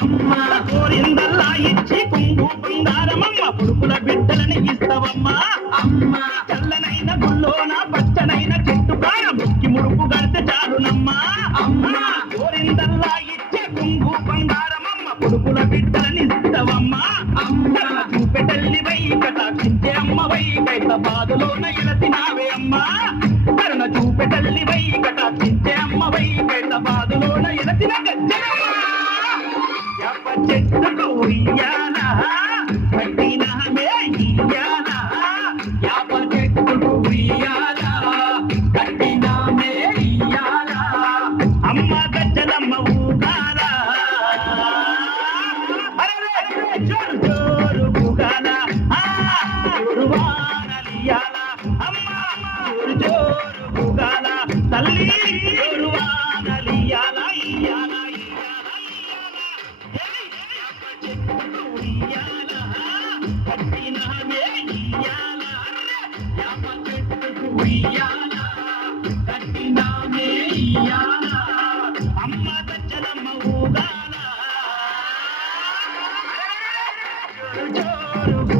అమ్మ కోరిందల్లా ఇచ్చి కుంగు బంగారమమ్మ పుడుకుల బిడ్డలని ఇస్తావమ్మా అమ్మ చల్లనైన గుల్లోన పచ్చనైన చెట్టు కాడ ముక్కి ముడుపు గడితే చాలునమ్మా అమ్మ కోరిందల్లా ఇచ్చి కుంగు బంగారమమ్మ పుడుకుల బిడ్డలని ఇస్తావమ్మా అమ్మ చూపెటల్లి వై కటాక్షించే అమ్మ వై కైత బాధలోన ఎలసినావే అమ్మా కరుణ చూపెటల్లి వై కటాక్షించే అమ్మ వై కైత బాధలోన ఎలసిన గజ్జనమ్మ చెట్టుకు ఉయ్యాల కట్టినామే ఇయ్యాల యాప చెట్టుకు ఉయ్యాల కట్టినామే ఇయ్యాల అమ్మ గజ్జలమ్మ ఊగాల జోరు జోరు ఊగాల జోరువానలియాల అమ్మ జోరు జోరు ఊగాల తల్లి జోరువానలియాల ఇయ్యాల కట్టినామే ఇయ్యాల యాప చెట్టుకు ఉయ్యాల కట్టినామే ఇయ్యాల అమ్మ గజ్జలమ్మ ఊగాల జోరు జోరు